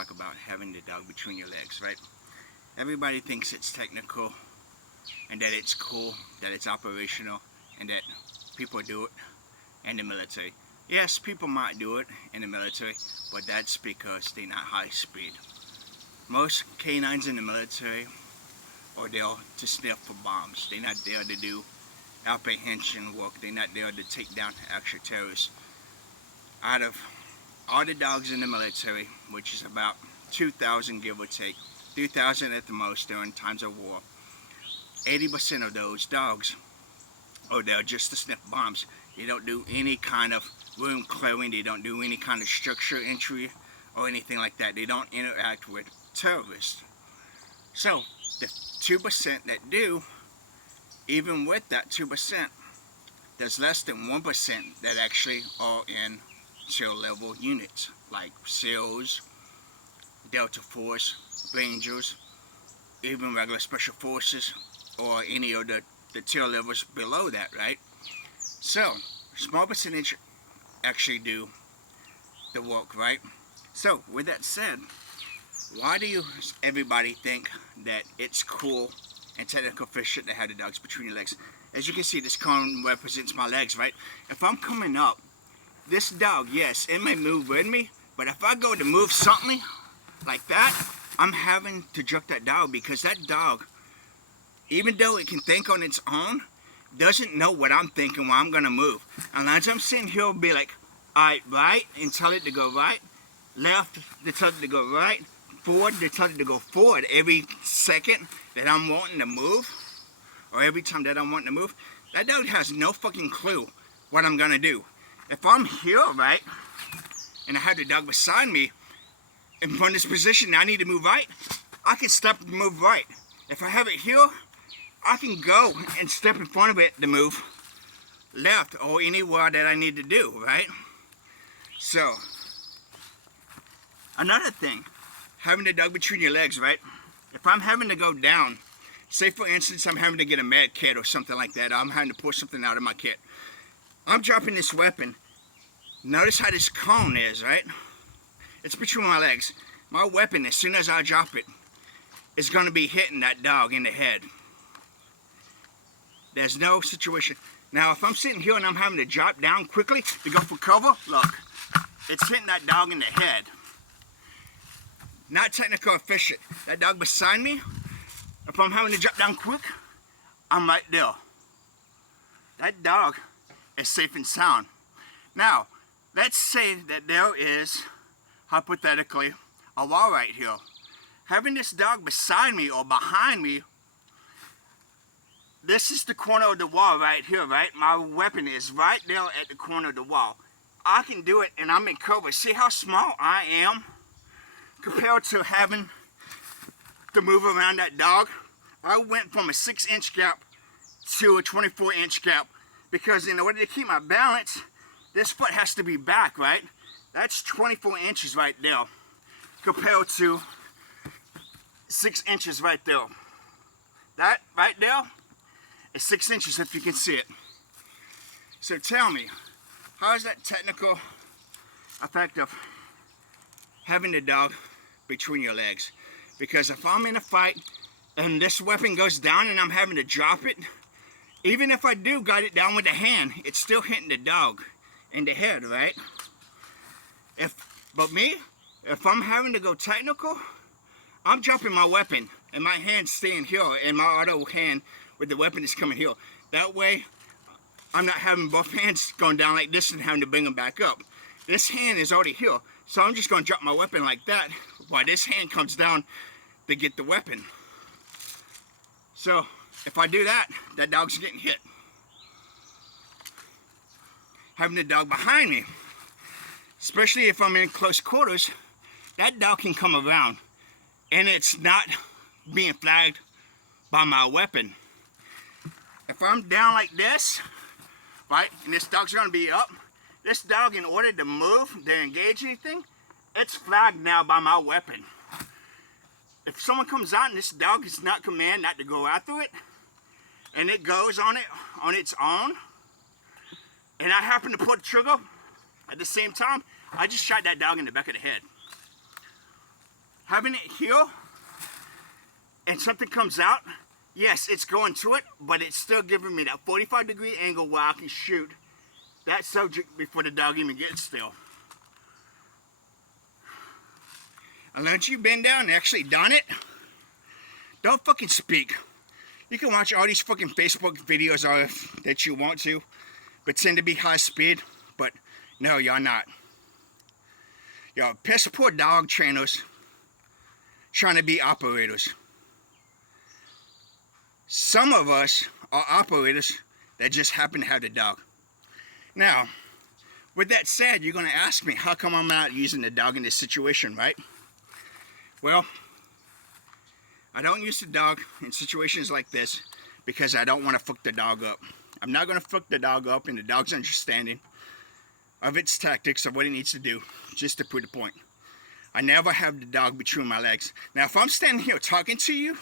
talk about having the dog between your legs, right? Everybody thinks it's technical and that it's cool, that it's operational, and that people do it in the military. Yes, people might do it in the military, but that's because they're not high speed. Most canines in the military are there to sniff for bombs. They're not there to do apprehension work. They're not there to take down actual terrorists. Out of all the dogs in the military, which is about 2,000 give or take, 3,000 at the most during times of war, 80% of those dogs are there just to sniff bombs. They don't do any kind of room clearing. They don't do any kind of structure entry or anything like that. They don't interact with terrorists. So the 2% that do, even with that 2%, there's less than 1% that actually are in SEAL level units like SEALs, Delta Force, Rangers, even regular Special Forces, or any of the tier levels below that, right? So, small percentage actually do the work, right? So, with that said, why do everybody think that it's cool and technical for shit to have the dogs between your legs? As you can see, this cone represents my legs, right? If I'm coming up, this dog, yes, it may move with me, but if I go to move something like that, I'm having to jerk that dog, because that dog, even though it can think on its own, doesn't know what I'm thinking when I'm gonna move. And as I'm sitting here, I'll be like, alright, right, and tell it to go right, left, to tell it to go right, forward, to tell it to go forward every second that I'm wanting to move, or every time that I'm wanting to move. That dog has no fucking clue what I'm gonna do. If I'm here, right, and I have the dog beside me, in front of this position, I need to move right, I can step and move right. If I have it here, I can go and step in front of it to move left, or anywhere that I need to do, right? So, another thing, having the dog between your legs, right? If I'm having to go down, say for instance I'm having to get a med kit or something like that, I'm having to pull something out of my kit, I'm dropping this weapon. Notice how this cone is, right? It's between my legs. My weapon, as soon as I drop it, is going to be hitting that dog in the head. There's no situation. Now, if I'm sitting here and I'm having to drop down quickly to go for cover, look, it's hitting that dog in the head. Not technical efficient. That dog beside me, if I'm having to drop down quick, I'm right there. That dog is safe and sound. Now, let's say that there is, hypothetically, a wall right here. Having this dog beside me or behind me, this is the corner of the wall right here, right? My weapon is right there at the corner of the wall. I can do it and I'm in cover. See how small I am compared to having to move around that dog? I went from a 6-inch gap to a 24-inch gap, because in order to keep my balance, this foot has to be back, right? That's 24 inches right there compared to 6 inches right there. That right there is 6 inches, if you can see it. So tell me, how is that technical effect of having the dog between your legs? Because if I'm in a fight and this weapon goes down and I'm having to drop it, even if I do guide it down with the hand, it's still hitting the dog in the head, right? But me, if I'm having to go technical, I'm dropping my weapon and my hand's staying here, and my other hand with the weapon is coming here. That way, I'm not having both hands going down like this and having to bring them back up. This hand is already here, so I'm just going to drop my weapon like that while this hand comes down to get the weapon. So, if I do that, that dog's getting hit. Having the dog behind me, especially if I'm in close quarters, that dog can come around and it's not being flagged by my weapon. If I'm down like this, right, and this dog's gonna be up, this dog, in order to move, to engage anything, it's flagged now by my weapon. If someone comes out and this dog is not commanded not to go after it, and it goes on it on its own, and I happen to pull the trigger at the same time, I just shot that dog in the back of the head. having it heel and something comes out, yes, it's going to it, but it's still giving me that 45-degree angle where I can shoot that subject before the dog even gets still. Unless you've been down and actually done it, don't fucking speak. You can watch all these fucking Facebook videos that you want to, pretend to be high speed, but no, y'all not. Y'all piss poor dog trainers trying to be operators. Some of us are operators that just happen to have the dog. Now, with that said, you're going to ask me, how come I'm not using the dog in this situation, right? Well, I don't use the dog in situations like this because I don't want to fuck the dog up. I'm not going to fuck the dog up in the dog's understanding of its tactics of what it needs to do, just to prove the point. I never have the dog between my legs. Now, if I'm standing here talking to you,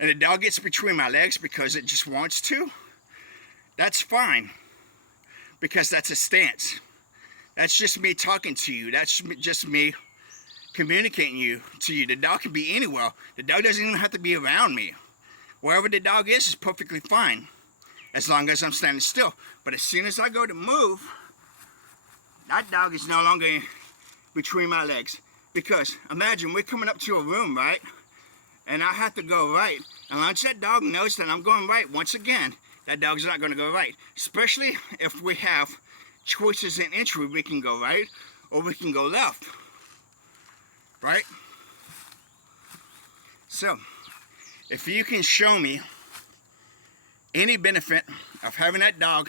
and the dog gets between my legs because it just wants to, that's fine, because that's a stance. That's just me talking to you. That's just me communicating to you. The dog can be anywhere. The dog doesn't even have to be around me. Wherever the dog is perfectly fine, as long as I'm standing still. But as soon as I go to move, that dog is no longer between my legs. Because imagine we're coming up to a room, right? And I have to go right. And once that dog knows that I'm going right, once again, that dog's not going to go right. Especially if we have choices in entry. We can go right or we can go left. Right? So, if you can show me any benefit of having that dog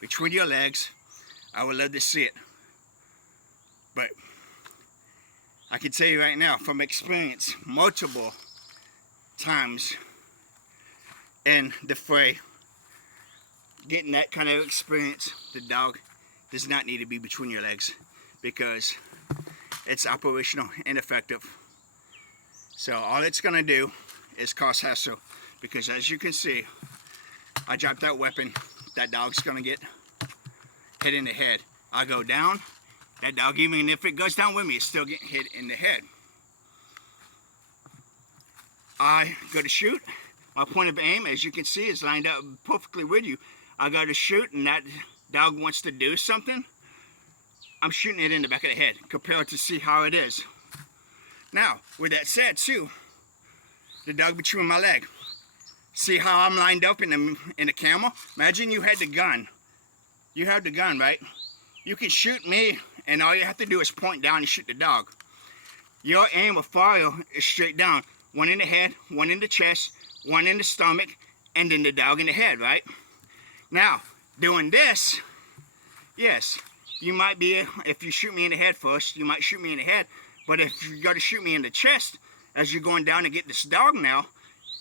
between your legs, I would love to see it. But I can tell you right now, from experience, multiple times in the fray, getting that kind of experience, the dog does not need to be between your legs because it's operational and effective. So all it's going to do is cause hassle, because as you can see, I dropped that weapon, that dog's going to get hit in the head. I go down, that dog, even if it goes down with me, it's still getting hit in the head. I go to shoot. My point of aim, as you can see, is lined up perfectly with you. I go to shoot, and that dog wants to do something. I'm shooting it in the back of the head, compared to see how it is. Now, with that said, too, the dog between my leg. See how I'm lined up in the camera? Imagine you had the gun. You have the gun, right? You can shoot me, and all you have to do is point down and shoot the dog. Your aim of fire is straight down. One in the head, one in the chest, one in the stomach, and then the dog in the head, right? Now, doing this, yes, you might be, if you shoot me in the head first, you might shoot me in the head. But if you got to shoot me in the chest, as you're going down to get this dog now,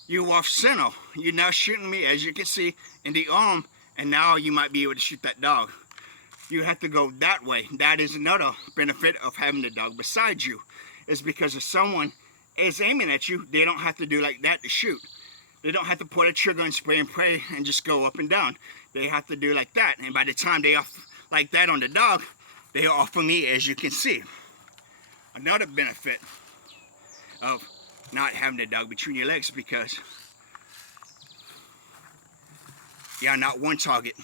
you're off center. You're now shooting me, as you can see, in the arm, and now you might be able to shoot that dog. You have to go that way. That is another benefit of having the dog beside you, is because if someone is aiming at you, they don't have to do like that to shoot. They don't have to pull a trigger and spray and pray and just go up and down. They have to do like that, and by the time they are like that on the dog, they are off of me, as you can see. Another benefit of not having the dog between your legs, because you're not one target,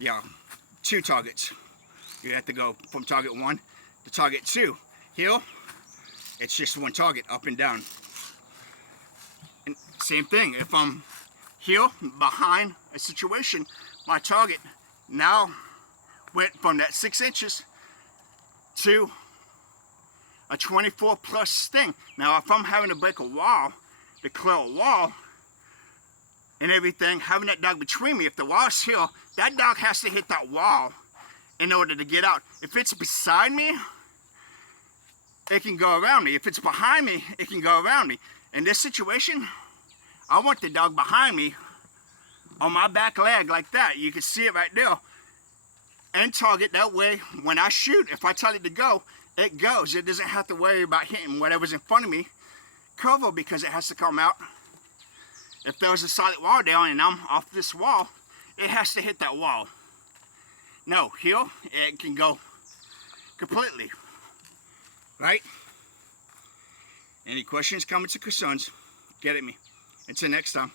you're two targets. You have to go from target 1 to target 2. Here, it's just one target, up and down. And same thing, if I'm here behind a situation, my target now went from that 6 inches to a 24 plus thing. Now if I'm having to break a wall, to clear a wall and everything, having that dog between me, if the wall's here, that dog has to hit that wall in order to get out. If it's beside me, it can go around me. If it's behind me, it can go around me. In this situation, I want the dog behind me on my back leg like that. You can see it right there. And target, that way when I shoot, if I tell it to go, it goes. It doesn't have to worry about hitting whatever's in front of me. Cover, because it has to come out. If there's a solid wall there and I'm off this wall, it has to hit that wall. No, here, it can go completely. Right? Any questions, comments, or concerns, get at me. Until next time.